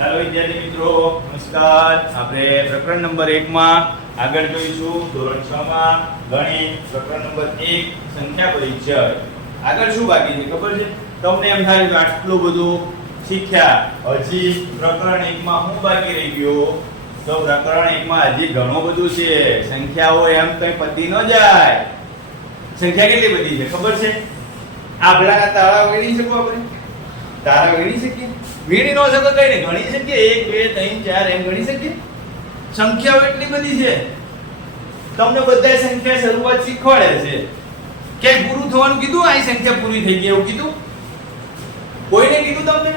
ચાલો વિદ્યાર્થી મિત્રો નમસ્કાર. આપણે પ્રકરણ નંબર 1 માં આગળ જોઈશું. ધોરણ 6 માં ગણિત પ્રકરણ નંબર 1 સંખ્યા પરિચય. આગળ શું બાકી છે ખબર છે તમને? એમ થાય કે આટલું બધું શીખ્યા, હજી પ્રકરણ 1 માં શું બાકી રહી ગયું? તો પ્રકરણ 1 માં હજી ઘણું બધું છે. સંખ્યાઓ એમ કઈ પતી ન જાય. સંખ્યા કેટલી બધી છે ખબર છે? આભલાના તાળા વેણી શકો આપણે? તારા વેણી શકીએ? વેણી નો શકો કઈ નહીં, ગણી શકીએ. 1 2 3 4 એમ ગણી શકીએ. સંખ્યાઓ એટલી બધી છે. તમને બધાય સંખ્યા શરૂઆત શીખવાડે છે. ક્યાંય પૂરું થવાનું કીધું? આ સંખ્યા પૂરી થઈ ગઈ એવું કીધું? કોઈને કીધું તમને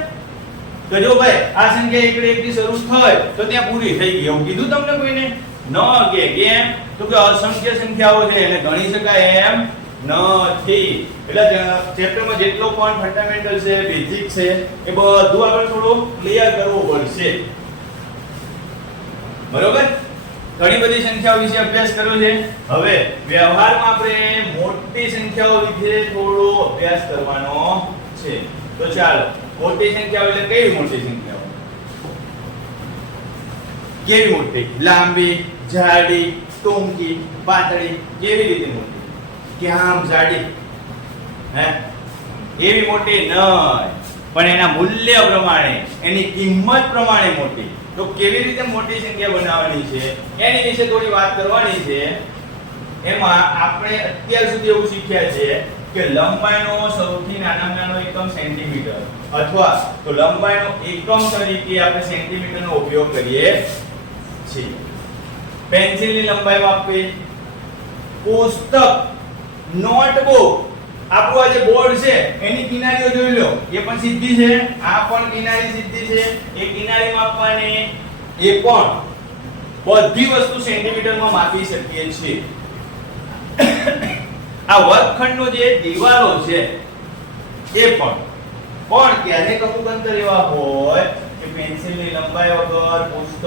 કે જો ભાઈ આ સંખ્યા એકડે એકથી શરૂ થાય તો ત્યાં પૂરી થઈ ગઈ એવું કીધું તમને કોઈને? ન કે કેમ? તો કે અસંખ્ય સંખ્યાઓ છે એને ગણી શકાય એમ નથી. એટલે ચેપ્ટરમાં જેટલો પણ ફંડામેન્ટલ છે, બેઝિક છે, એ બધું આપણે થોડું ક્લિયર કરવું પડશે. બરોબર? ઘણી બધી સંખ્યાઓ વિશે અભ્યાસ કર્યો છે. હવે વ્યવહારમાં આપણે મોટી સંખ્યાઓ વિશે થોડો અભ્યાસ કરવાનો છે. તો ચાલો, મોટી સંખ્યાઓ એટલે કેવી મોટી સંખ્યાઓ? કેવી મોટી? લાંબી, જાડી, ટૂંકી, પાતળી, કેવી રીતે મોટી? કે આમ જાડી હે એવી મોટી નહીં, પણ એના મૂલ્ય પ્રમાણે, એની કિંમત પ્રમાણે મોટી. તો કેવી રીતે મોટી સંખ્યા બનાવવાની છે એની વિશે થોડી વાત કરવાની છે. એમાં આપણે અત્યાર સુધી એવું શીખ્યા છે કે લંબાઈનો સૌથી નાનામાં નાનો એકમ સેન્ટીમીટર, અથવા તો લંબાઈનો એકમ તરીકે આપણે સેન્ટીમીટરનો ઉપયોગ કરીએ છીએ. પેન્સિલની લંબાઈ માપવી, પુસ્તક, નોટબુક, આપણું આ જે બોર્ડ છે એની કિનારીઓ જોઈ લો, એ પણ સીધી છે, આ પણ કિનારી સીધી છે, એ કિનારી માપવાની, એ પણ બધી વસ્તુ સેન્ટીમીટરમાં માપી શકીએ છીએ. આ વર્ગખંડનો જે દિવાલો છે એ પણ ક્યારેક અમુક અંતર એવા હોય કે પેન્સિલની લંબાઈ વગર પુસ્તક,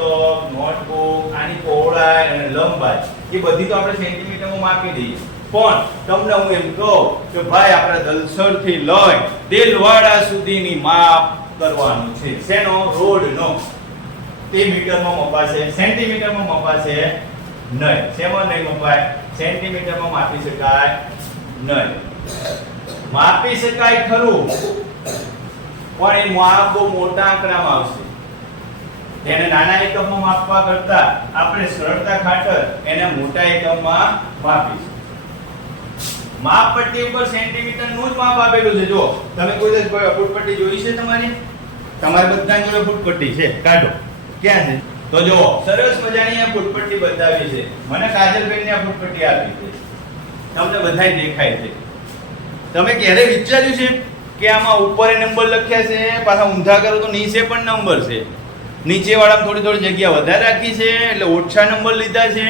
નોટબુક, આની પહોળાઈ અને લંબાઈ એ બધી તો આપણે સેન્ટીમીટરમાં માપી દઈએ. પણ તમને હું એમ કહું કે ભાઈ આપણે દલસર થી લઈ દેલવાડા સુધીની માપ કરવાનું છે. શેનો? રોડનો. તે મીટરમાં મપાશે, સેન્ટીમીટરમાં મપાશે નહીં. શેમાં નહીં મપાય? સેન્ટીમીટરમાં માપી શકાય નહીં. માપી શકાય ખરું, પણ એ માપ બહુ મોટા આંકડામાં આવશે. તેને નાના એકમમાં માપવા કરતા આપણે સરળતા ખાતર એને મોટા એકમમાં માપીશું. માપ પટ્ટી ઉપર સેન્ટીમીટર નું જ માપ આપેલું છે. જો તમે કોઈ દિવસ ફૂટપટ્ટી જોઈ છે તમારી? તમારે બધા જોડે ફૂટપટ્ટી છે, કાઢો. ક્યાં છે? તો જો સરસ મજાની આ ફૂટપટ્ટી બતાવી છે. મને કાજલબેન ને આ ફૂટપટ્ટી આપી છે. તમને બધાય દેખાય છે. તમે ક્યારે વિચાર્યું છે કે આમાં ઉપર નંબર લખ્યા છે, પાછા ઊંધા કરો તો નીચે પણ નંબર છે? નીચે વાળામાં થોડી જગ્યા વધારે રાખી છે એટલે ઓછા નંબર લીધા છે,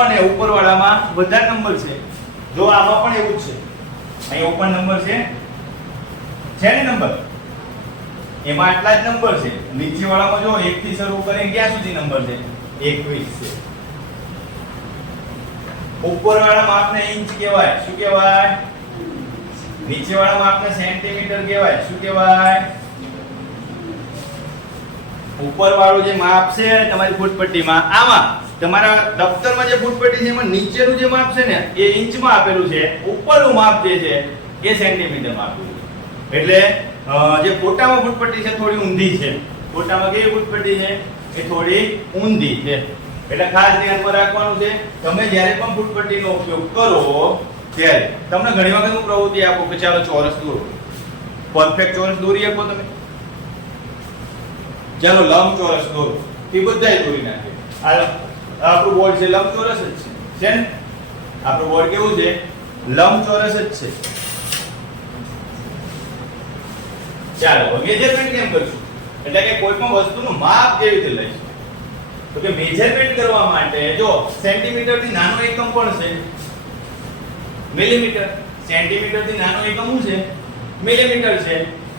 અને ઉપર વાળામાં વધારે નંબર છે. જો આમાં પણ એવું જ છે. અહીં ઉપર નંબર છે ને નંબર, એમાં આટલા જ નંબર છે. નીચે વાળામાં જો 1 થી શરૂ કરીને ક્યાં સુધી નંબર છે? 21 છે. ઉપર વાળા માપને ઇંચ કહેવાય. શું કહેવાય? નીચે વાળા માપને સેન્ટીમીટર કહેવાય. શું કહેવાય? ઉપર વાળું જે માપ છે તમારી ફૂટપટ્ટીમાં, આમાં તમારા દફતરમાં જે ફૂટપટ્ટી છે એમાં નીચેનું જે માપ છે ને એ ઇંચમાં આપેલું છે, ઉપરનું માપ જે છે એ સેન્ટીમીટરમાં આપેલું છે. એટલે જે ફોટામાં ફૂટપટ્ટી છે થોડી ઊંધી છે. ફોટામાં કેવી ફૂટપટ્ટી છે? એ થોડી ઊંધી છે. એટલે ખાસ ધ્યાનમાં રાખવાનું છે. તમે જ્યારે પણ ફૂટપટ્ટીનો ઉપયોગ કરો ત્યારે તમને ઘણી વખત હું પ્રવૃત્તિ આપું કે ચાલો ચોરસ દોરો. પરફેક્ટ ચોરસ દોરી આપો તમે? ચાલો લંબચોરસ દોરો. એ બધાય દોરી નાખે. આપણું બોર્ડ છે લંબચોરસ જ છે ને? આપણું બોર્ડ કેવું છે? લંબચોરસ જ છે. ચાલો મેજરમેન્ટ કેમ કરશું? એટલે કે કોઈ પણ વસ્તુનું માપ કેવી રીતે લઈશું? તો કે મેજરમેન્ટ કરવા માટે જો સેન્ટીમીટર થી નાનો એકમ પણ છે મિલીમીટર. સેન્ટીમીટર થી નાનો એકમ શું છે? મિલીમીટર છે.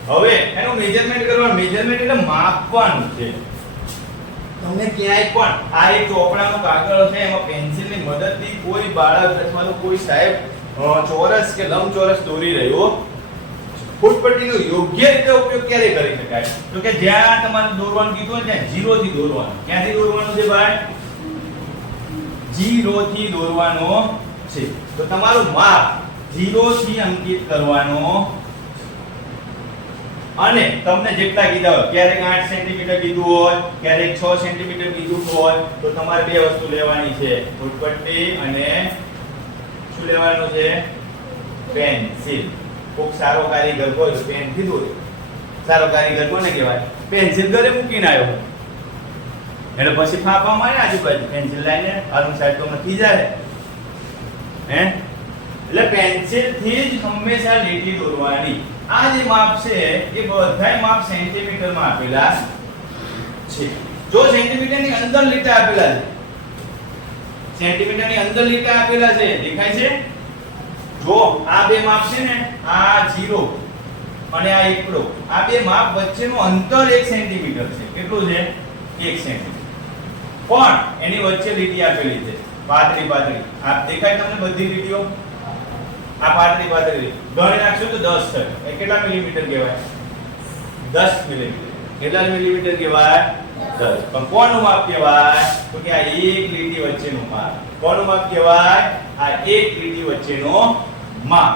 હવે એનું મેજરમેન્ટ કરવાનું. મેજરમેન્ટ એટલે માપવાનું છે. તમને ક્યાંય પણ આ એક ચોપડાનો કાગળ છે, એમાં પેન્સિલની મદદથી કોઈ બાળક અથવા તો કોઈ સાહેબ ચોરસ કે લંબચોરસ દોરી રહ્યો ફૂટપટ્ટીનો યોગ્ય રીતે ઉપયોગ ક્યારે કરી શકાય? તો કે જ્યાં તમારે દોરવાનું કીધું હોય ત્યાં 0 થી દોરવાનું. ક્યાંથી દોરવાનું છે ભાઈ? 0 થી દોરવાનો છે. તો તમારું માપ 0 થી અંકિત કરવાનો અને તમને જેટલા કીધા હોય, ક્યારેક 8 સેન્ટીમીટર કીધું હોય, ક્યારેક 6 સેન્ટીમીટર કીધું હોય, તો તમારે બે વસ્તુ લેવાની છે, ફૂટપટ્ટી અને શું લેવાનું છે? પેન્સિલ. કોક સારો કારીગર હોય તો પેન થી દોરે. સારો કારીગર કોને કહેવાય? પેન્સિલ ઘરે મૂકીને આવ્યો એટલે પછી ફાંફા મારે આજુબાજુ પેન્સિલ લઈને આનું સાઈડ તો નથી જાય હે. એટલે પેન્સિલ થી જ હંમેશા લીટી દોરવાની. આ જે માપ છે એ બધાય માપ સેન્ટીમીટરમાં આપેલા છે. જો સેન્ટીમીટરની અંદર લીટા આપેલા છે, સેન્ટીમીટરની અંદર લીટા આપેલા છે, દેખાય છે? જો આ બે માપ છે ને, આ 0 અને આ 1, આ બે માપ વચ્ચેનું અંતર 1 સેન્ટીમીટર છે. કેટલું છે? 1 સેન્ટીમીટર. પણ એની વચ્ચે લીટી આપેલી છે પાતળી પાતળી. આ દેખાય તમને બધી લીટીઓ? આ પાતળી પાતળી ગણી નાખશો તો 10 થાય. એ કેટલા મિલીમીટર કહેવાય? 10 મિલીમીટર. કેટલા મિલીમીટર કહેવાય? 10. પણ કોનું માપ કહેવાય? તો કે આ એક લીટી વચ્ચેનું માપ. કોનું માપ કહેવાય? આ એક લીટી વચ્ચેનો માપ.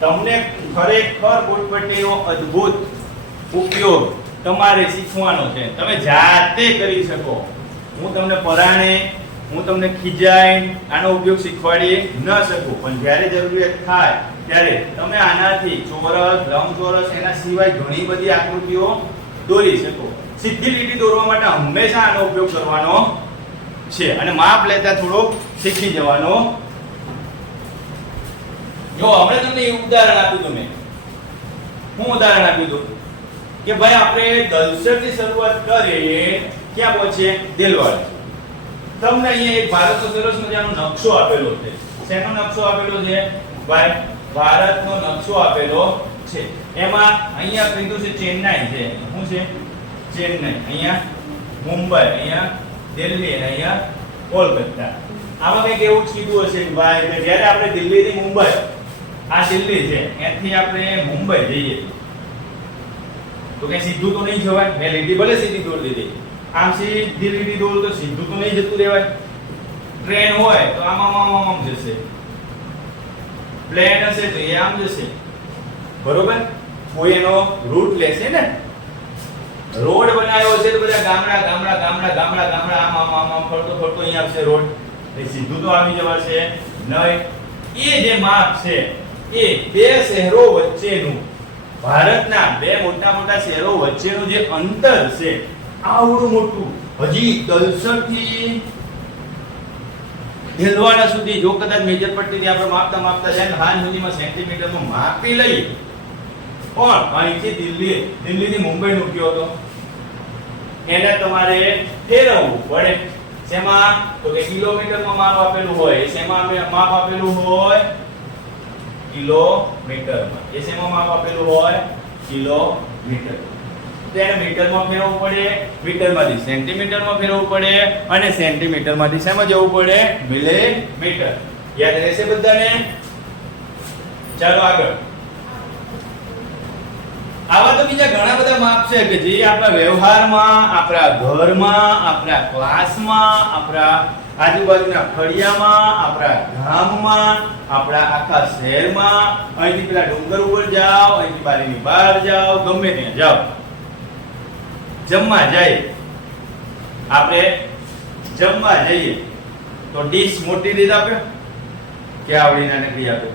તમને ખરેખર ફૂટપટ્ટીનો અદ્ભુત ઉપયોગ તમારે શીખવાનો છે. તમે જાતે કરી શકો. હું તમને પરાણે, હું તમને ખીજાઈ આનો ઉપયોગ શીખવાડી ન શકું, પણ જ્યારે જરૂરિયાત થાય ત્યારે તમે આનાથી ચોરસ, લંબચોરસ, એના સિવાય ઘણી બધી આકૃતિઓ દોરી શકો. સીધી લીટી દોરવા માટે હંમેશા આનો ઉપયોગ કરવાનો છે અને માપ લેતા થોડુંક શીખી જવાનો. જો આપણે તમને એક ઉદાહરણ આપ્યું હતું. હું ઉદાહરણ આપ્યું હતું કે ભાઈ આપણે દલસરથી શરૂઆત કરીએ, ક્યાં પહોંચીએ? દેલવાડ. તમને અહીંયા એક ભારતનો સરસ મજાનો નકશો આપેલો છે. શેનો નકશો આપેલો છે ભાઈ? ભારતનો નકશો આપેલો છે. એમાં અહીંયા કીધું છે ચેન્નાઈ છે. શું છે? ચેન્નાઈ. અહીંયા મુંબઈ, અહીંયા દિલ્હી અને અહીંયા કોલકાતા. આમાં કંઈક એવું જ કીધું હશે કે ભાઈ કે જ્યારે આપણે દિલ્હીથી મુંબઈ, આ દિલ્હી છે, ત્યાંથી આપણે મુંબઈ જઈએ તો કે સીધું તો નહીં જવાય. મેં લીટી ભલે સીધી દોરી દીધી, આમ સીધી લીટી દોર તો સીધું તો નહીં જતું રહેવાય. ટ્રેન હોય તો આમ જશે, પ્લેન હશે તો એ આમ જશે, બરોબર? કોઈ એનો રૂટ લેશે ને. રોડ બનાવ્યો છે તો બધા ગામડા ગામડા ગામડા ગામડા ગામડા આમ ફરતો ફરતો અહીં આવશે રોડ. એ સીધું તો આવી જવાશે નહીં. એ જે માપ છે એ બે શહેરો વચ્ચેનું, ભારતના બે મોટા મોટા શહેરો વચ્ચેનું જે અંતર છે આવડું મોટું. હજી દલસરથી દેલવાડા સુધી જો કદાચ મેજર પટ્ટીથી આપણે માપતા માપતા જાય હાલ સુધીમાં સેન્ટીમીટરમાં માપી લઈએ, પણ અહીંથી દિલ્હીથી મુંબઈ નું કયો હતો એને તમારે ફેરવવું પડે. શેમાં? તો કે કિલોમીટરમાં માપ આપેલું હોય. શેમાં માપ આપેલું હોય? કિલોમીટરમાં. એ શેમાં માપ આપેલું હોય? કિલોમીટર. તો એને મીટરમાં ફેરવવું પડે, મીટરમાંથી સેન્ટીમીટરમાં ફેરવવું પડે અને સેન્ટીમીટરમાંથી શેમાં જવું પડે? મિલીમીટર. યાદ રહેશે બધાને? ચાલો આગળ. આવા તો બીજા ઘણા બધા માપ છે કે જે આપણા વ્યવહારમાં, આપણા ઘરમાં, આપણા ક્લાસમાં, આપણા આજુબાજુના ફળિયામાં, આપણા ગામમાં, આપણા આખા શહેરમાં, અહીંથી પેલા ડુંગર ઉપર જાઓ, અહીંથી બારીની બહાર જાઓ, ગમે ત્યાં જાઓ, જમવા જાય, આપણે જમવા જઈએ તો ડીશ મોટી રીત આપે કે આવડી નાનકડી આપે?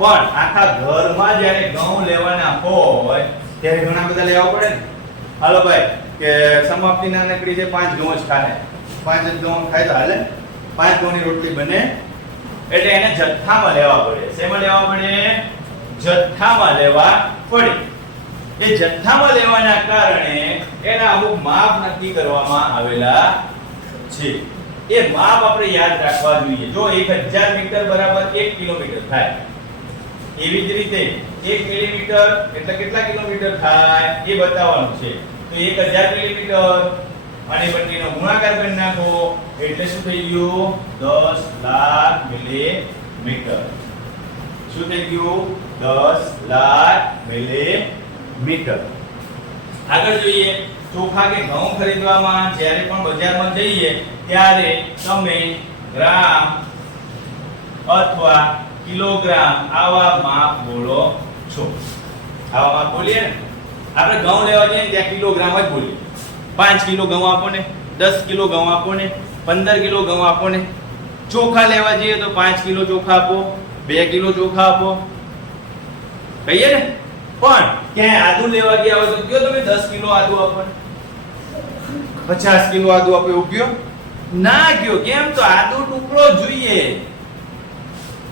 પણ આખા ઘરમાં જ્યારે ઘઉં લેવાના હોય ત્યારે ઘણા બધા લેવા પડે ને. હાલો ભાઈ કે સમાપ્તિ નાનકડી છે, 5 ઘઉં જ ખાય, 5 જ ઘઉં ખાય તો હાલે? 5 ઘઉંની રોટલી બને એટલે એને જથ્થામાં લેવા પડે. શેમાં લેવા પડે? જથ્થામાં લેવા પડે. એ જથ્થામાં લેવાના કારણે એના અમુક માપ નક્કી કરવામાં આવેલા છે. એ માપ આપણે યાદ રાખવા જોઈએ. જો 1000 મીટર બરાબર 1 કિલોમીટર થાય, એવી જ રીતે 1 મિલીમીટર એટલે કેટલા કિલોમીટર થાય એ બતાવવાનું છે. તો 1000 મિલીમીટર અને બંનેનો ગુણાકાર કરી નાખો એટલે શું થઈ ગયું? 10 લાખ મિલીમીટર. શું થઈ ગયું? 10 લાખ મિલીમીટર. આગળ જોઈએ, ચોખા કે ઘઉં ખરીદવામાં જ્યારે પણ બજારમાં જઈએ ત્યારે તમે ગ્રામ અથવા કિલોગ્રામ આવા માપ બોલો છો. આવા માપ બોલીએ ને, આપણે ઘઉં લેવા જઈએ ને ત્યાં કિલોગ્રામ જ બોલીએ. 5 કિલો ઘઉં આપો ને, 10 કિલો ઘઉં આપો ને, 15 કિલો ઘઉં આપો ને. ચોખા લેવા જઈએ તો 5 કિલો ચોખા આપો, 2 કિલો ચોખા આપો, કહીએ ને. પણ ક્યાંય આદુ લેવા ગયા હોય તો કયો તમે 10 કિલો આદુ આપો, 50 કિલો આદુ આપો, એવું કયો ના કયો. કેમ? તો આદુ ટુકડો જોઈએ.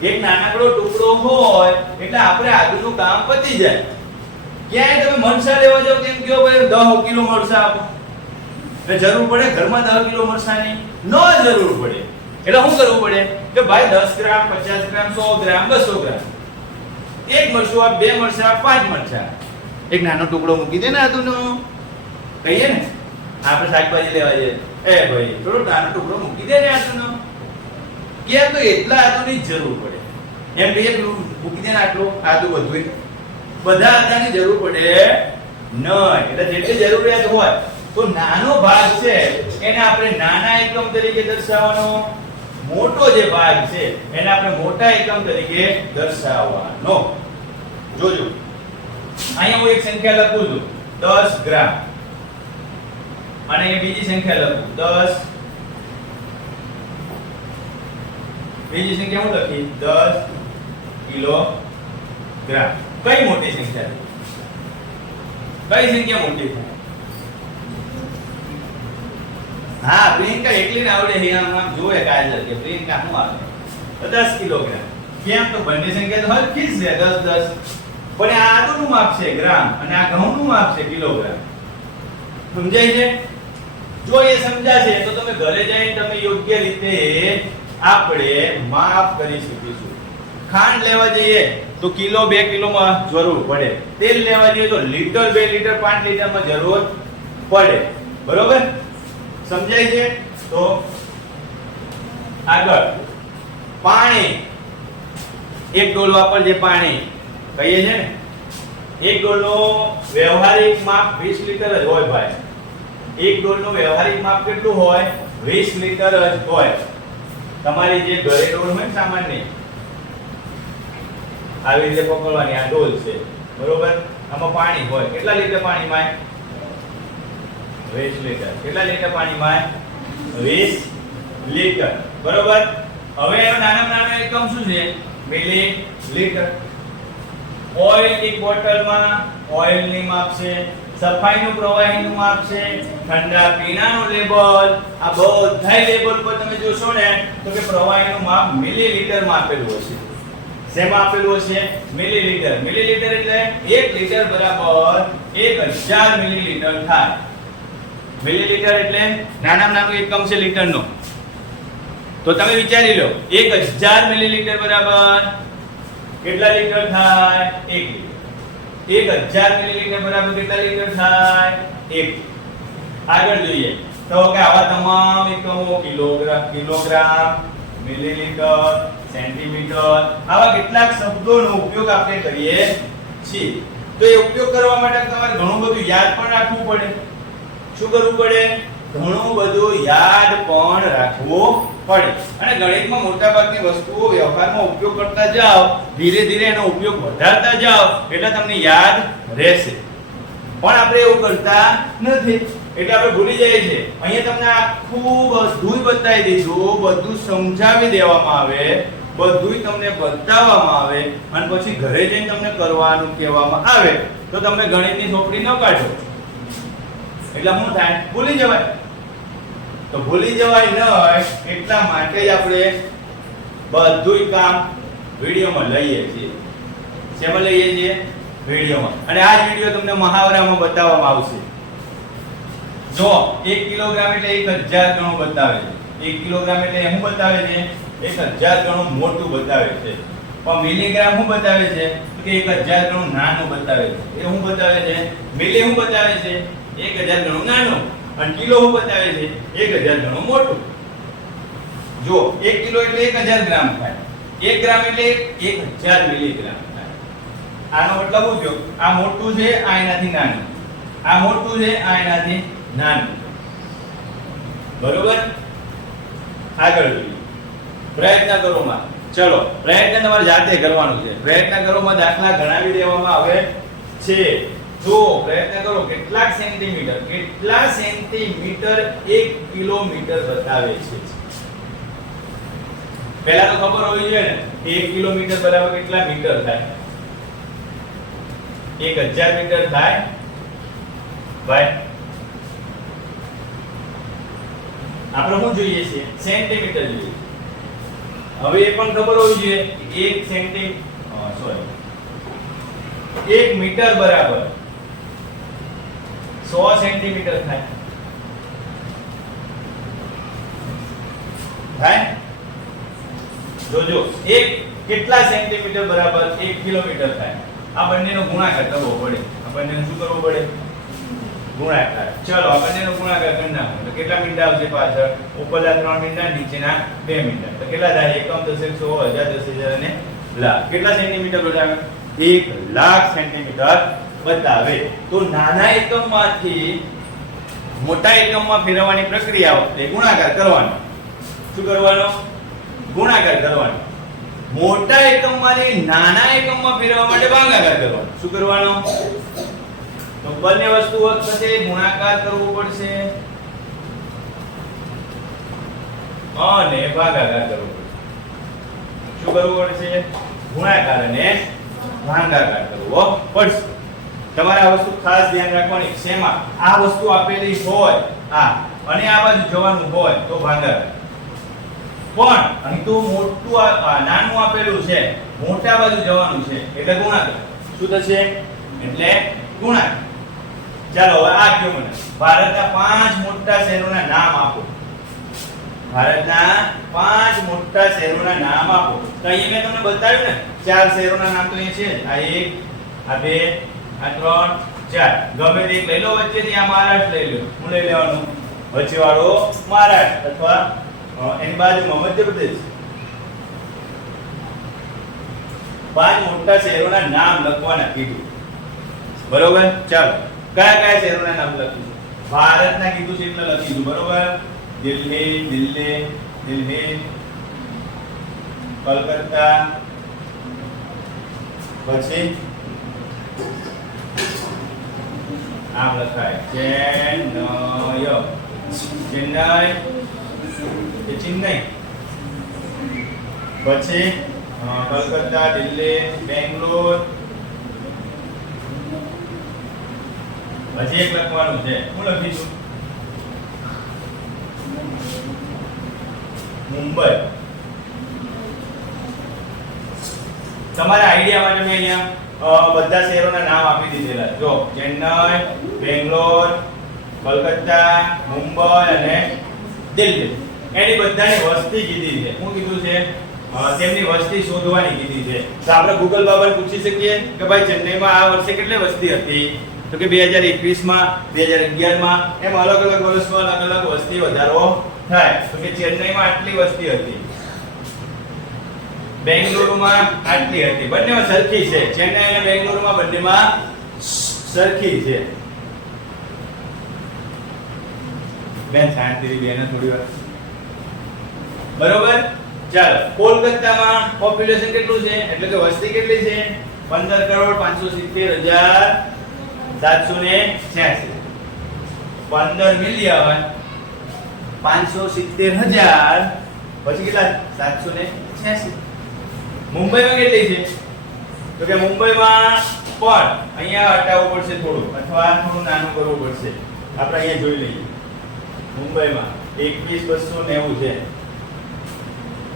એક નાનકડો ટુકડો હોય એટલે આપણે આદુનું કામ પતી જાય. ક્યાંય તમે મરચા લેવા જાવ તેમ કયો ભાઈ 10 કિલો મરચા આપો, એટલે જરૂર પડે ઘરમાં 10 કિલો મરચાની? નો જરૂર પડે. એટલે શું કરવું પડે કે ભાઈ 10 ગ્રામ, 50 ગ્રામ, 100 ગ્રામ, 200 ગ્રામ, એક મરચું આપ, 2 મરચા, 5 મરચા, એક નાનો ટુકડો મૂકી દે ને આદુનો. કહીએ ને આપણે શાકભાજી લેવા જઈએ, એ ભાઈ થોડો નાનો ટુકડો મૂકી દે ને આદુનો. ક્યાં? તો એટલા આદુની જરૂર પડે. એમ કહીએ મૂકી દે ને આટલું આદુ, બધું બધા આદાની જરૂર પડે નહીં. એટલે જેટલી જરૂરિયાત હોય તો નાનો ભાગ છે એને આપણે નાના એકમ તરીકે દર્શાવવાનો, મોટો જે ભાગ છે એને આપણે મોટા એકમ તરીકે દર્શાવવાનો. જોજો અહીંયા હું એક સંખ્યા લખું છું 10 ગ્રામ, અને એ બીજી સંખ્યા લખું 10, બીજી સંખ્યા હું લખી 10 કિલોગ્રામ. કઈ મોટી સંખ્યા છે? કઈ સંખ્યા મોટી છે? હા, પ્રિયંકા એકલીને આવડે છે. આમ જોવે કાયદર કે પ્રિયંકા શું આવે તો 10 કિલોગ્રામ. કેમ? તો બંને સંખ્યા તો હરખી જ છે 10 10. પણ આ આદુનું માપ છે ગ્રામ અને આ ઘઉંનું માપ છે કિલોગ્રામ. સમજાય છે? જો એ સમજાશે તો તમે ઘરે જઈને તમે યોગ્ય રીતે આપણે માપ કરી શકીશું. ખાંડ લેવા જઈએ તો કિલો 2 કિલોમાં જરૂર પડે. તેલ લેવા જઈએ તો લીટર 2 લીટર 5 લીટરમાં જરૂર પડે. બરોબર? સમજાય છે? તો આગળ પાણી, એક ડોલ વાપરજે પાણી કહીએ છે ને. એક ડોલનો વ્યવહારિક માપ 20 લીટર જ હોય ભાઈ. એક ડોલનું વ્યવહારિક માપ કેટલું હોય? 20 લીટર જ હોય. તમારી જે ઘરે ડોલ હોય ને સામાન્ય, આવી રીતે પકડવાની આ ડોલ છે, બરોબર? આમાં પાણી હોય. કેટલા લીટર પાણીમાં? 20 લીટર. કેટલા લીટર પાણીમાં? 20 લીટર. બરોબર? હવે એનો નાનામાં નાનો એકમ શું છે? મિલીલીટર. ઓઇલ એક બોટલમાં ઓઇલની માપ છે, સફાઈનું પ્રવાહીનું માપ છે, ઠંડા પીણાનું લેબલ, આ બધા લેબલ પર તમે જોશો ને તો કે પ્રવાહીનું માપ મિલીલીટરમાં આપેલું હશે. શેમાં આપેલું હશે? મિલીલીટર. મિલીલીટર એટલે 1 લીટર બરાબર 1000 મિલીલીટર થાય. મિલીલીટર એટલે નાનામાં નાનું એકમ છે લીટરનો. તો તમે વિચારી લો 1000 મિલીલીટર બરાબર કેટલા લીટર થાય? 1 લીટર. 1000 મિલીલીટર બરાબર કેટલા લીટર થાય? 1. આગળ જોઈએ તો કે આવા તમામ એકમો કિલોગ્રામ, મિલીલીટર, સેન્ટીમીટર, આવા કેટલાક શબ્દોનો ઉપયોગ આપણે કરીએ છીએ. તો એ ઉપયોગ કરવા માટે તમારે ઘણું બધું યાદ પણ રાખવું પડે. શું કરવું પડે? ઘણું બધું યાદ પણ રાખવું પડે. અને ગણિતમાં મોટાભાગની વસ્તુઓ વ્યવહારમાં ઉપયોગ કરતા જાઓ, ધીરે ધીરે એનો ઉપયોગ વધારતા જાઓ એટલે તમને યાદ રહેશે. પણ આપણે એવું કરતા નથી એટલે આપણે ભૂલી જઈએ છીએ. અહીંયા તમને આખું બધું બતાવી દીધું, બધું સમજાવી દેવામાં આવે, બધું તમને બતાવવામાં આવે અને પછી ઘરે જઈને તમને કરવાનું કહેવામાં આવે તો તમે ગણિતની ચોપડી ન કાઢો એટલે શું થાય? ભૂલી જવાય. તો ભૂલી જવાય ન એટલા માટે જ આપણે બધું કામ વિડીયોમાં લઈએ છીએ. શેમાં લઈએ છીએ? વિડીયોમાં. અને આ જ વિડીયો તમને મહાવરામાં બતાવવામાં આવશે. જો 1 કિલોગ્રામ એટલે 1000 ગણું બતાવે છે. 1 કિલોગ્રામ એટલે શું બતાવે છે? 1000 ગણું મોટું બતાવે છે. પણ મિલીગ્રામ શું બતાવે છે? કે 1000 ગણું નાનું બતાવે છે. એ શું બતાવે છે? મિલી શું બતાવે છે? 1000 ગણું નાનું. અને કિલો શું બતાવે છે? 1000 ગણું મોટું. જો 1 કિલો એટલે 1000 ગ્રામ થાય. 1 ગ્રામ એટલે 1000 મિલીગ્રામ થાય. આનો મતલબ શું થયો? આ મોટું છે, આ એનાથી નાનું. આ મોટું છે, આ એનાથી નાનું. બરોબર? આગળ જોઈએ. પ્રયત્ન કરો માં. ચલો, પ્રયત્ન તમારે જાતે કરવાનું છે. પ્રયત્ન કરો માં દાખલા ગણાવી દેવામાં આવે છે. જો પ્રયત્ન કરો કેટલા સેન્ટીમીટર 1 કિલોમીટર બતાવે છે. પહેલા તો ખબર હોવી જોઈએ ને 1 કિલોમીટર બરાબર કેટલા મીટર થાય? 1000 મીટર થાય ભાઈ. આપણે શું જોઈએ છે? સેન્ટીમીટર જોઈએ. હવે એ પણ ખબર હોવી જોઈએ 1 મીટર બરાબર 100 સેન્ટીમીટર થાય. જોજો એક કેટલા સેન્ટીમીટર બરાબર 1 કિલોમીટર થાય? આ બંનેનો ગુણાકાર કરવો પડે. આ બંનેનો શું કરવો પડે? ગુણાકાર. ચલો આ બંનેનો ગુણાકાર કરી નાખો તો કેટલા મીંડા આવશે પાછળ? ઉપરના 3 મીંડા, નીચેના 2 મીંડા. તો કેટલા થાય? એકમ, દશક, 100, 1000, 10000 અને લાખ. કેટલા સેન્ટીમીટર બતાવે? 1 લાખ સેન્ટીમીટર બતાવે. તો નાના એકમમાંથી મોટા એકમમાં ફેરવવાની પ્રક્રિયા એટલે ગુણાકાર કરવાનો. શું કરવાનો? ગુણાકાર કરવાનો. મોટા એકમમાંથી નાના એકમમાં ફેરવવા માટે ભાગાકાર કરવાનો. શું કરવાનો? તો બંને વસ્તુ વચ્ચે ગુણાકાર કરવો પડશે અને ભાગાકાર કરવો પડશે. શું કરવું પડશે? ગુણાકાર અને ભાગાકાર કરવો પડશે. તમારે આ વસ્તુ ખાસ ધ્યાન રાખવાની. શેમાં? આ વસ્તુ આપેલી હોય આ અને આ બાજુ જવાનું હોય તો ભાગાકાર. પણ અહીં તો મોટું નાનું આપેલું છે, મોટા બાજુ જવાનું છે એટલે ગુણાકાર. શું થશે? એટલે ગુણાકાર. ચાલો હવે આ કયો મને? ભારતના 5 મોટા શહેરોના નામ આપો. ભારતના 5 મોટા શહેરોના નામ આપો. તો અહીં મેં તમને બતાવ્યું ને 4 શહેરોના નામ તો અહીં છે. આ 1, આ 2, આ 3, 4. ગમે તે એક લઈ લો વચ્ચેથી. આ મહારાષ્ટ્ર લઈ લો. હું લઈ લેવાનું વચ્ચેવાળો મહારાષ્ટ્ર અથવા એની બાજુમાં મધ્યપ્રદેશ. 5 મોટા શહેરોના નામ લખવાના કીધું. બરોબર? ચાલો કયા કયા શહેરોના નામ લખીશું? ભારતના કીધું છે એટલે લખીશું. બરોબર? દિલ્હી, કલકત્તા, પછી આમ લખાય ચેન્નઈ, પછી કલકત્તા, દિલ્હી, બેંગ્લોર. પછી એક લખવાનું છે. હું લખીશું મુંબઈ. તમારા આઈડિયા માટે મેં અહીંયા બધા શહેરોના નામ આપી દીધેલા. જો ચેન્નઈ, બેંગ્લોર, કલકત્તા, મુંબઈ અને દિલ્હી. એની બધાની વસ્તી કીધી છે. શું કીધું છે? તેમની વસ્તી શોધવાની કીધી છે. તો આપણે ગૂગલ બાબત પૂછી શકીએ કે ભાઈ ચેન્નઈમાં આ વર્ષે કેટલી વસ્તી હતી? તો કે 2021 માં, 2011 માં, એમ અલગ અલગ વર્ષમાં અલગ અલગ વસ્તી વધારો થાય. તો કે ચેન્નઈમાં આટલી વસ્તી હતી, બેંગ્લુરુમાં આટલી હતી. બંનેમાં સરખી છે. ચેન્નઈ અને બેંગ્લુરુમાં બંનેમાં સરખી છે. બેન શાંતિથી બેન થોડી વાર. બરોબર? ચાલો કોલકાતામાં પોપ્યુલેશન કેટલું છે? એટલે કે વસ્તી કેટલી છે? 15,570,786. 15,570,000 પછી કેટલા? 786. મુંબઈમાં કેટલી છે? તો કે મુંબઈમાં પણ અહીંયા હટાવવું પડશે થોડું, અથવા થોડું નાનું કરવું પડશે. આપણે અહીંયા જોઈ લઈએ. મુંબઈમાં 21,290 છે.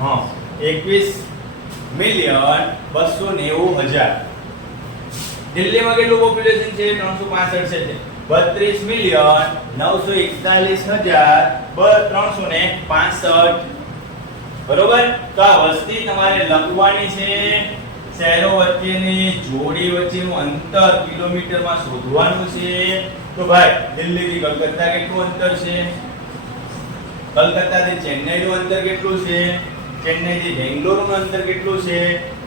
હા, 21,290,000. દિલ્હીમાં કેટલું પોપ્યુલેશન છે? 365 છે. 32,941,365. બરોબર? તો આ વસ્તી તમારે લખવાની છે. શહેરો વચ્ચેની જોડી વચ્ચેનું અંતર કિલોમીટરમાં શોધવાનું છે. તો ભાઈ દિલ્હીથી કલકત્તા કેટલું અંતર છે? કલકત્તાથી ચેન્નઈનું અંતર કેટલું છે? ચેન્નઈથી બેંગ્લોરનું અંતર કેટલું છે,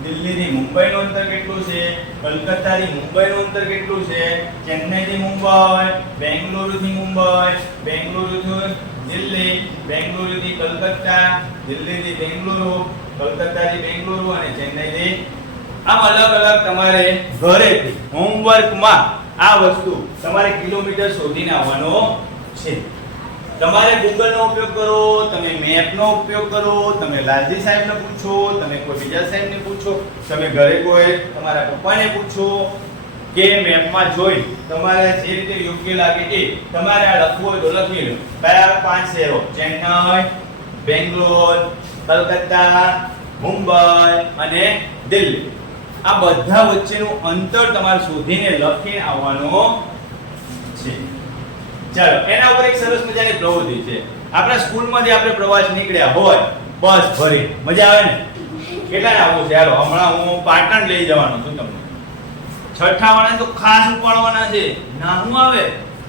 દિલ્હીથી મુંબઈનું અંતર કેટલું છે, કલકત્તાથી મુંબઈનું અંતર કેટલું છે, ચેન્નઈથી મુંબઈ, બેંગ્લોરથી મુંબઈ, બેંગ્લોરથી દિલ્હી, બેંગ્લોરથી કલકત્તા, દિલ્હીથી બેંગ્લોર, કલકત્તાથી બેંગ્લોર અને ચેન્નઈથી. આમ અલગ અલગ તમારે ઘરેથી હોમવર્કમાં આ વસ્તુ તમારે કિલોમીટર શોધીને આવવાનો છે. તમારે Google નો ઉપયોગ કરો, તમે મેપ નો ઉપયોગ કરો, તમે લાલજી સાહેબને પૂછો, તમે કોઈ બીજા સાહેબને પૂછો, તમે ઘરે કોઈ તમારા પપ્પાને પૂછો કે મેપમાં જોઈ તમારે જે રીતે યોગ્ય લાગે એ તમારે આ લખવું હોય તો લખી લો. કયા 5 શહેરો? ચેન્નઈ, બેંગ્લોર, કલકત્તા, મુંબઈ અને દિલ્હી. આ બધા વચ્ચેનું અંતર તમારે શોધીને લખીને આવવાનો છે. ચાલો, એના ઉપર એક સરસ મજાની પ્રવૃત્તિ છે. આપણા સ્કૂલમાંથી આપણે પ્રવાસ નીકળ્યા હોય બસ ભરી, મજા આવે ને? કેટલાને આવું છે? હાલો, હમણાં હું પાટણ લઈ જવાનો છું તમને. છઠ્ઠા વાળાને તો ખાસ ઉપાડવાના છે. ના હું આવે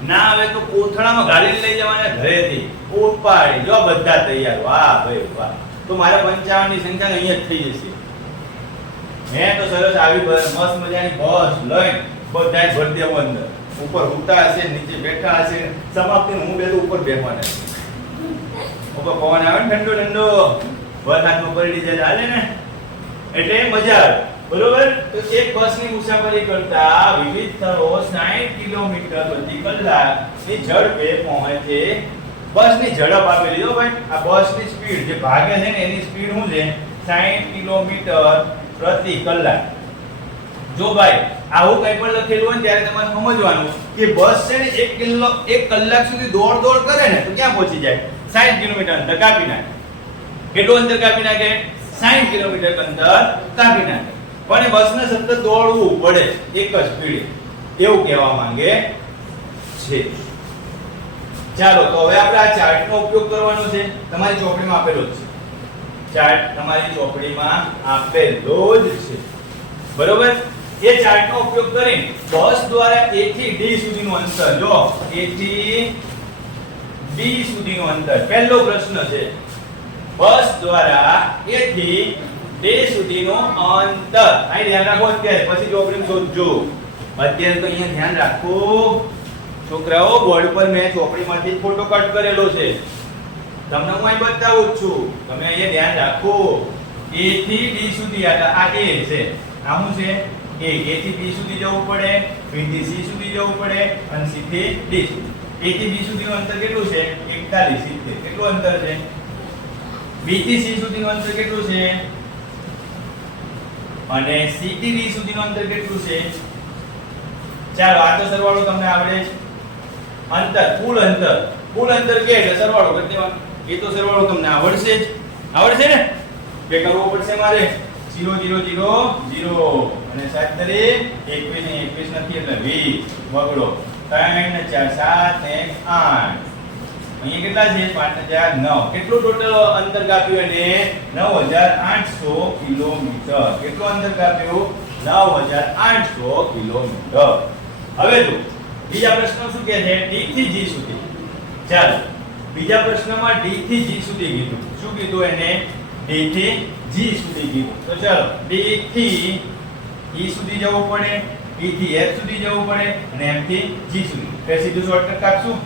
ના આવે તો કોથળામાં ગાડીને લઈ જવાના ઘરેથી ઉપાડી. જો બધા તૈયાર. વાહ ભાઈ વાહ. તો મારા 55 ની સંખ્યા અહીંયા જ થઈ જશે. મેં તો સરસ આવી મસ્ત મજાની બસ લઈને બધાય ભરી દેવો અંદર. ઉપર ઉતા હશે, નીચે બેઠા હશે, સમાપ્તિને હું બેઠો ઉપર બેસવાના. ઉપર પવન આવે ને ઠંડો ઠંડો, વરસાદમાં પડી જાય હાલે ને, એટલે મજા આવે. બરોબર? તો એક બસની મુસાફરી કરતા વિવિધ સ્થળો 60 કિલોમીટર પ્રતિ કલાકની ઝડપે પહોંચે. બસની ઝડપ આપેલી હો ભાઈ. આ બસની સ્પીડ જે ભાગે છે ને એની સ્પીડ શું છે? 60 કિલોમીટર પ્રતિ કલાક. જો ભાઈ આવું કંઈ પણ લખેલું હોય ત્યારે તમારે સમજવાનું કે બસ છે ને 1 કલાક સુધી દોડ કરે ને તો ક્યાં પહોંચી જાય? 60 કિલોમીટર અંતર કાપી નાખે. કેટલું અંતર કાપી નાખે? 60 કિલોમીટર અંતર કાપી નાખે. પણ એ બસને સતત દોડવું પડે એક જ સ્પીડે, એવું કહેવા માંગે છે. ચાલો, તો હવે આપણે આ ચાર્ટનો ઉપયોગ કરવાનો છે. તમારી ચોપડીમાં આપેલો જ છે ચાર્ટ, તમારી ચોપડીમાં આપેલો જ છે. બરોબર? એ ચાર્ટનો ઉપયોગ કરીને બસ દ્વારા A થી D સુધીનું અંતર, જો A થી D સુધીનું અંતર. પહેલો પ્રશ્ન છે, બસ દ્વારા A થી D સુધીનું અંતર. અહીં ધ્યાન રાખો અત્યારે, પછી ચોપડીમાં શોધજો. અત્યારે તો અહીંયા ધ્યાન રાખો છોકરાઓ. બોર્ડ પર મેં ચોપડીમાંથી ફોટો કટ કરેલો છે, તમને હું અહીં બતાવું છું. તમે અહીંયા ધ્યાન રાખો. A થી D સુધી આ A છે. આ શું છે? A થી B સુધી જવું પડે, B થી C સુધી જવું પડે અને C થી D સુધી. A થી B સુધીનું અંતર કેટલું છે? 41, 70. કેટલું અંતર છે? B થી C સુધીનું અંતર કેટલું છે? અને C થી D સુધીનું અંતર કેટલું છે? ચાલો, આ તો સરવાળો તમને આવડે છે. અંતર, કુલ અંતર કે એટલે સરવાળો કરી દેવાનો. એ તો સરવાળો તમને આવડશે જ. આવડશે ને? કે કરવો પડશે મારે? 0 0 0 0 અને 7 તરી 21 ને 21 નથી એટલે 20. બગડો. 3 ને 4 7 ને 8. અહીંયા કેટલા છે? 5 ને 4 9. કેટલું ટોટલ અંતર કાપ્યું? એને 9800 કિલોમીટર. કેટલું અંતર કાપ્યું? 9800 કિલોમીટર. હવે જો બીજા પ્રશ્ન શું કહે છે? D થી G સુધી. ચાલો, બીજા પ્રશ્નમાં D થી G સુધી કીધું. શું કીધું એને? D થી G સુધી કીધું. તો ચાલો, D થી E સુધી જવું પડે, E થી F સુધી જવું પડે અને M થી G સુધી. એટલે સીધું શોર્ટકટ કાપશું?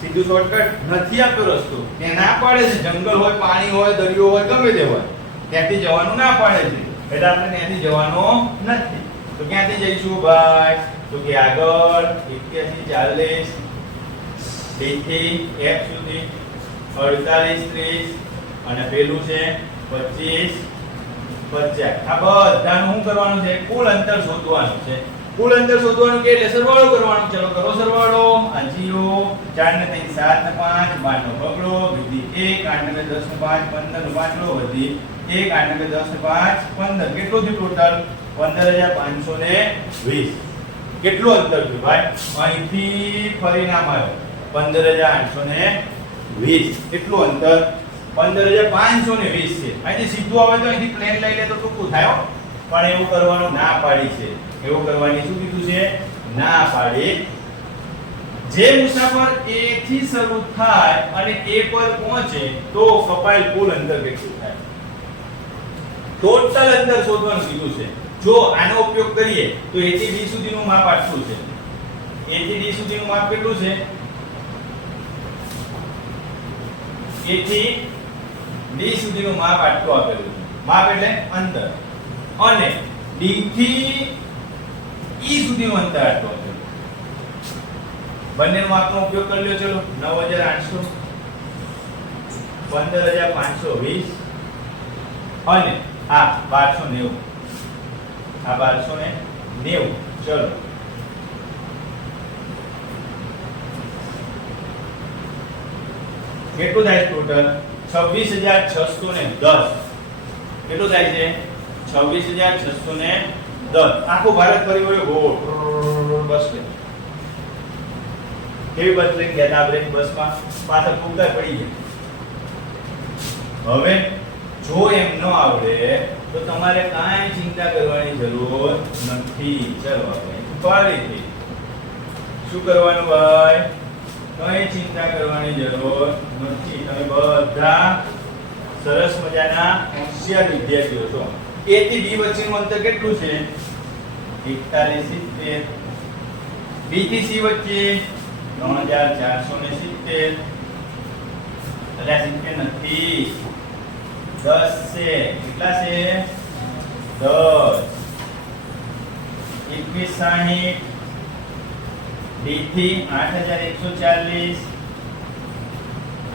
સીધું શોર્ટકટ નથી આપતો રસ્તો. ત્યાં ના પાડે છે, જંગલ હોય, પાણી હોય, દરિયો હોય, ગમે તે હોય, ત્યાંથી જવાનું ના પાડે છે. એટલે આપણે ત્યાંથી જવાનું નથી. તો ક્યાંથી જઈશું ભાઈ? તો કે આગળ 81 40 D થી F સુધી 48 30 અને પેલું છે 25 50. આ બધાનું શું કરવાનું છે? કુલ અંતર શોધવાનું છે. કુલ અંતર શોધવાનું કે એટલે સરવાળો કરવાનો. ચલો કરો સરવાળો. આ 0 4 ને 3 7 ને 5 12 નો બગડો, વધી 1 8 ને 10 ને 5 15 નો બાટલો, વધી 1 8 ને 10 ને 5 15. કેટલું થયું ટોટલ? 15520. કેટલું અંતર થયું ભાઈ? અહીંથી ફરીને આમ આવ્યો 15820. કેટલું અંતર? 15520 છે. અહીંથી સીધું આવે તો અહીંથી પ્લેન લઈ લે તો ટૂંકું થાય હો. પણ એવું કરવાનું ના પાડી છે. એવું કરવાની શું કીધું છે? ના પાડી જે મુસાફર A થી શરૂ થાય અને A પર પહોંચે તો કપાયેલ કુલ અંતર કેટલું થાય? ટોટલ અંતર શોધવાનું કીધું છે. જો આનો ઉપયોગ કરીએ તો A થી D સુધીનું માપ આટલું છે. A થી D સુધીનું માપ કેટલું છે? A થી D સુધીનું માપ આટલું આપેલું છે. માપ એટલે અંતર. અને D થી E સુધીનું અંતર આટલું આપેલું. બંનેનો માપનો ઉપયોગ કરી લ્યો. ચલો 9800 15520 અને આ 1290. આ 1290. ચલો કેટલું થાય ટોટલ? 26610. કેટલું થાય છે? 26610. આખું ભારત પરિવહન ગોળ બસ લે. કેવી બસ લઈને ગયા આપણે બસમાં? પાછળ પૂગતા પડી ગયા. હવે જો એમ ન આવડે તો તમારે કાંઈ ચિંતા કરવાની જરૂર નથી. ચલો આપણે ફરીથી શું કરવાનું ભાઈ? કઈ ચિંતા કરવાની જરૂર નથી. તમે બધા સરસ મજાના હોશિયાર વિદ્યાર્થીઓ છો. A થી D વચ્ચેનું અંતર કેટલું છે? 4170. B થી C વચ્ચે 3470. અલ્યા 70 નથી, 10 છે. કેટલા છે? 10. 2160. D થી 8140.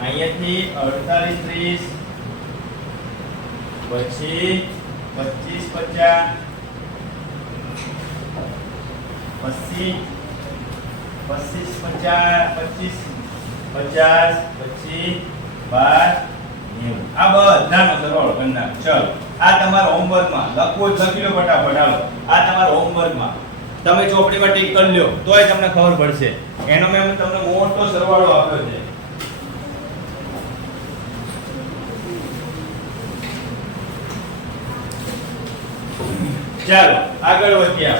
અહીંયાથી 4830. પછી 2550. પછી 2550. પછી 12 90. આ બધાનો સરવાળો કરી નાખો. ચલો આ તમારા હોમવર્કમાં લખવો જ લખી લો ફટાફટ. હાલો આ તમારા હોમવર્કમાં તમે ચોપડીમાં ટીક કરી લ્યો તોય તમને ખબર પડશે. એનો મેં તમને મોટો સરવાળો આપ્યો છે. ચાલો આગળ વધીએ.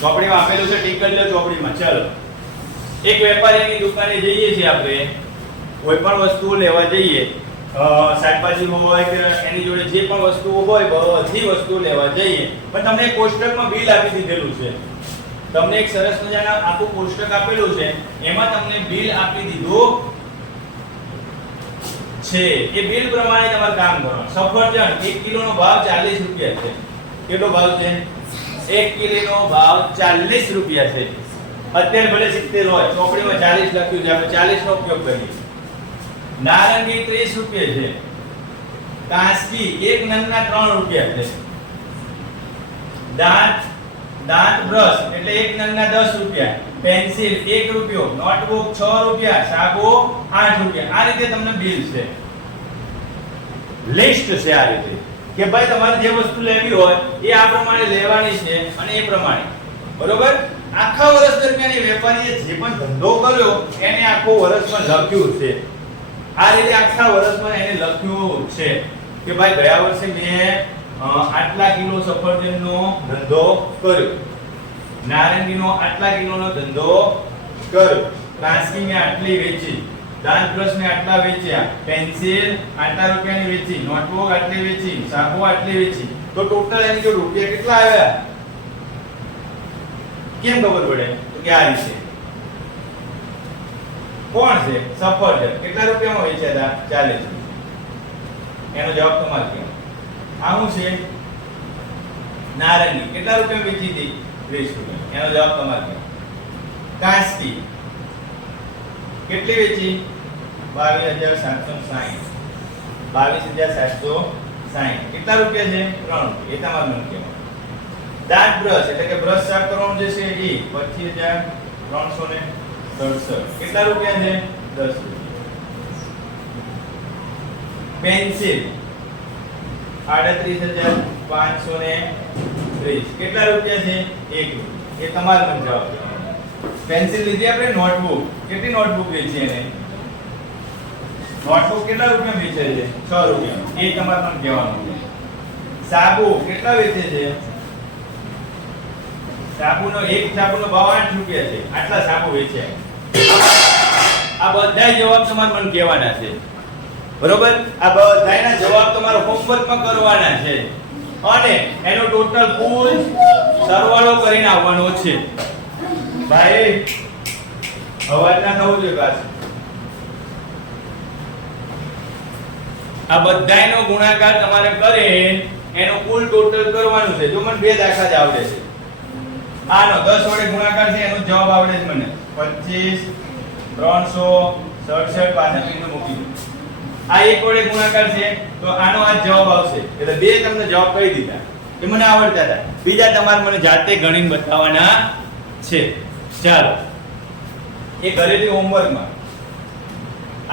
ચોપડીમાં આપેલું છે, ટીક કરી લો ચોપડીમાં. ચાલો એક વેપારીની દુકાને જઈએ છીએ આપણે. કોઈ પણ વસ્તુ લેવા જઈએ, શાકભાજી હોય કે એની જોડે જે પણ વસ્તુઓ હોય બધી વસ્તુ લેવા જઈએ, પણ તમને એક કોષ્ટકમાં બિલ આપી દીધેલું છે. તમને એક સરસ મજાના આખું કોષ્ટક આપેલું છે, એમાં તમને બિલ આપી દીધું છે. એ બિલ પ્રમાણે તમારે કામ કરવાનું. સફરજન 1 કિલોનો ભાવ 40 રૂપિયા છે. કેટલો ભાવ છે? 1 કિલોનો ભાવ 40 રૂપિયા છે. અત્યારે ભલે 70 હોય, ચોપડીમાં 40 લખ્યું છે, આપણે 40 નો ઉપયોગ કરીએ. નારંગી 30 રૂપિયા છે. કાસ્કી એક નંગના 3 રૂપિયા છે. દાંત બ્રશ એટલે એક નંગના 10 રૂપિયા. પેન્સિલ 1 રૂપિયો. નોટબુક 6 રૂપિયા. સાબુ 8 રૂપિયા. આ રીતે તમને બિલ છે, લિસ્ટ છે. આ રીતે કે ભાઈ તમારે જે વસ્તુ લેવી હોય એ આ પ્રમાણે લેવાની છે અને એ પ્રમાણે બરોબર. આખા વર્ષ દરમિયાન એ વેપારીએ જે પણ ધંધો કર્યો એને આખું વર્ષમાં લખ્યું છે. આ રીતે આખા વર્ષમાં એને લખ્યું છે કે ભાઈ ગયા વર્ષે મેં આટલા કિલો સફરજનનો ધંધો કર્યો, નારંગીનો આટલા કિલોનો ધંધો કર્યો, કાસ્કી મેં આટલી વેચી, દાંત બ્રશ મેં આટલા વેચ્યા, પેન્સિલ આટલા રૂપિયાની વેચી, નોટબુક આટલી વેચી, સાબુ આટલી વેચી. તો ટોટલ એની જો રૂપિયા કેટલા આવ્યા? કેમ ખબર પડે? તો કે આ રીતે. કોણ છે? સફરજન. કેટલા રૂપિયામાં વેચ્યા હતા? 40 રૂપિયા. એનો જવાબ તમારે કહેવાનો. આ શું છે? નારંગી. કેટલા રૂપિયા વેચી હતી? 30 રૂપિયા. એનો જવાબ તમારે કહેવાનો. કાસ્કી કેટલી વેચી? 22760. 22760. કેટલા રૂપિયા છે? 3 રૂપિયા. એ તમારે મને કહેવાનું. દાંત બ્રશ એટલે કે બ્રશ સાફ કરવાનું જે છે એ 25367. કેટલા રૂપિયા છે? 10 રૂપિયા. પેન્સિલ 38530. કેટલા રૂપિયા છે? 1 રૂપિયા. એ તમારે મને જવાબ દેવાનો. પેન્સિલ લીધી આપણે. નોટબુક કેટલી નોટબુક વેચી એને? નોટબુક કેટલા રૂપિયા વેચે છે? 6 રૂપિયા. એ તમારે મને કહેવાનું. સાબુ કેટલા વેચે છે? એક સાબુનો ભાવ 8 રૂપિયા છે. આટલા સાબુ વેચે. આ બધા જવાબ તમારે મને કહેવાના છે. બરોબર? આ બધાના જવાબ તમારે હોમવર્કમાં કરવાના છે. અને એનો ટોટલ કુલ સરવાળો કરીને આવવાનો છે. ભાઈ અવાજ ના થવું જોઈએ પાછું. આ બધાયનો ગુણાકાર તમારે કરે એનો કુલ ટોટલ કરવાનું છે. જો મને બે દાખલા જ આવડે છે. આનો 10 વડે ગુણાકાર છે એનો જવાબ આવડે છે મને 25 367 પાછળ બિંદુ મૂકી દો. આ એક વડે ગુણાકાર છે તો આનો આ જવાબ આવશે. એટલે બે તમને જવાબ કહી દીધા એ મને આવડતા હતા. બીજા તમારે મને જાતે ગણીને બતાવવાના છે. ચાલો એ ઘરેથી હોમવર્કમાં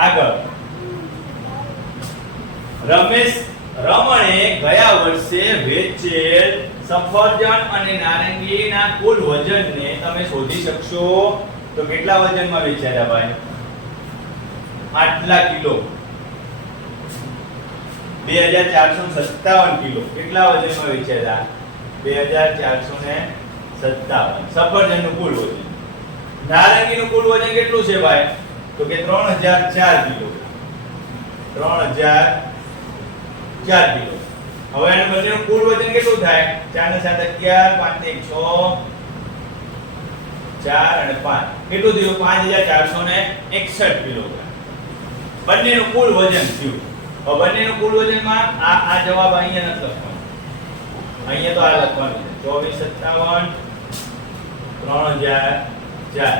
આગળ. રમણે ગયા વર્ષે વેચેલ સફરજન અને નારંગીના કુલ વજનને તમે શોધી શકશો. તો કેટલા વજનમાં વેચ્યા હતા ભાઈ? આટલા કિલો. 2457 કિલો. કેટલા વજનમાં વેચ્યા હતા? 2457. સફરજનનું કુલ વજન. નારંગીનું કુલ વજન કેટલું છે ભાઈ? તો કે 3004 કિલો. 3004 કિલો. હવે આનું બંનેનું કુલ વજન કેટલું થાય? 4 ને 7 11, 5 ને 1 6, 4 અને 5 કેટલું થયું? 5461 કિલોગ્રામ. બંનેનું કુલ વજન થયું. હવે બંનેનું કુલ વજનમાં આ જવાબ અહીંયા નથી લખવાનો. અહીંયા તો આ લખવાનું છે 2457 3004.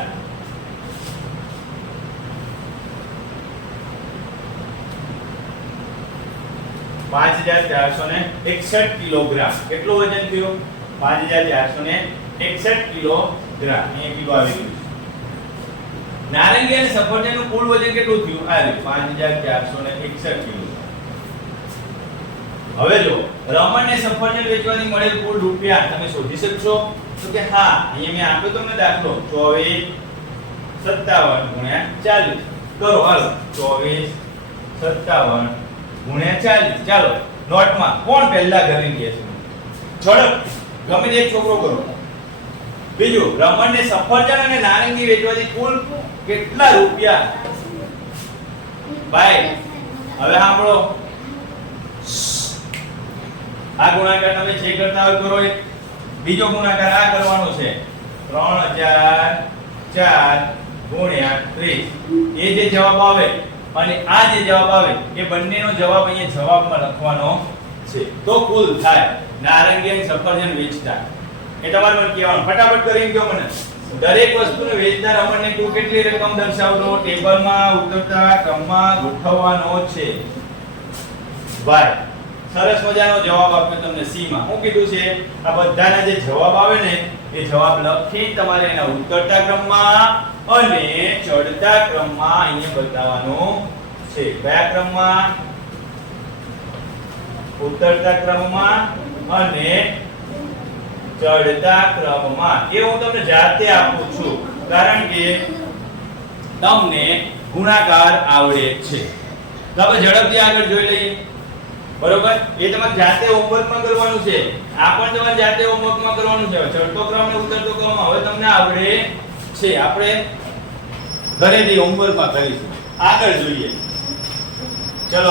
5461 કિલોગ્રામ. કેટલું વજન થયું? 5461 કિલોગ્રામ. અહીં કિલો આવી ગયું છે. નારંગી અને સફરજનનું કુલ વજન કેટલું થયું? આ રીતે 5461 કિલોગ્રામ. હવે જો રમણને સફરજન વેચવાથી મળેલ કુલ રૂપિયા તમે શોધી શકશો. તો કે હા, અહીંયા મેં આપ્યો તમને દાખલો 2457 ગુણ્યા 40 કરો. હાલો 2457 ગુણ્યા 40. ચાલો નોટમાં કોણ પહેલા કરી કે છે? ઝડપ ગમે તે એક છોકરો કરો. બીજું, રમણને સફરજન અને નારંગી વેચવાથી કુલ કેટલા રૂપિયા? ભાઈ હવે સાંભળો. આ ગુણાકાર તમે જે કરતા હોય કરો. બીજો ગુણાકાર આ કરવાનો છે 3004 ગુણ્યા 30. એ જે જવાબ આવે અને આ જે જવાબ આવે એ બંનેનો જવાબ અહીંયા જવાબમાં લખવાનો છે. તો કુલ થાય નારંગી અને સફરજન વેચતા. એ તમારે મને કહેવાનું. ફટાફટ કરીને કહો મને. દરેક વસ્તુને વેચનાર રમણને કુલ કેટલી રકમ દર્શાવતો ટેબલમાં ઉતરતા ક્રમમાં ગોઠવવાનો છે. ભાઈ સરસ મજાનો જવાબ આપ્યો તમને સી માં. શું કીધું છે? આ બધાના જે જવાબ આવે ને એ જવાબ લખી તમારે એના ઉતરતા ક્રમમાં અને ચડતા ક્રમમાં અહીંયા બતાવવાનું છે. કયા ક્રમમાં? ઉતરતા ક્રમમાં અને ચડતા ક્રમમાં. એ હું તમને જાતે આપું છું કારણ કે તમને ગુણાકાર આવડે છે. તો આપણે ઝડપથી આગળ જોઈ લઈએ. બરોબર? એ તમારે જાતે હોમવર્કમાં કરવાનું છે. આ પણ તમારે જાતે હોમવર્કમાં કરવાનું છે. ચડતો ક્રમ અને ઉતરતો ક્રમ હવે તમને આવડે છે. આપણે ઘરેથી હોમવર્કમાં કરીશું. આગળ જોઈએ. ચલો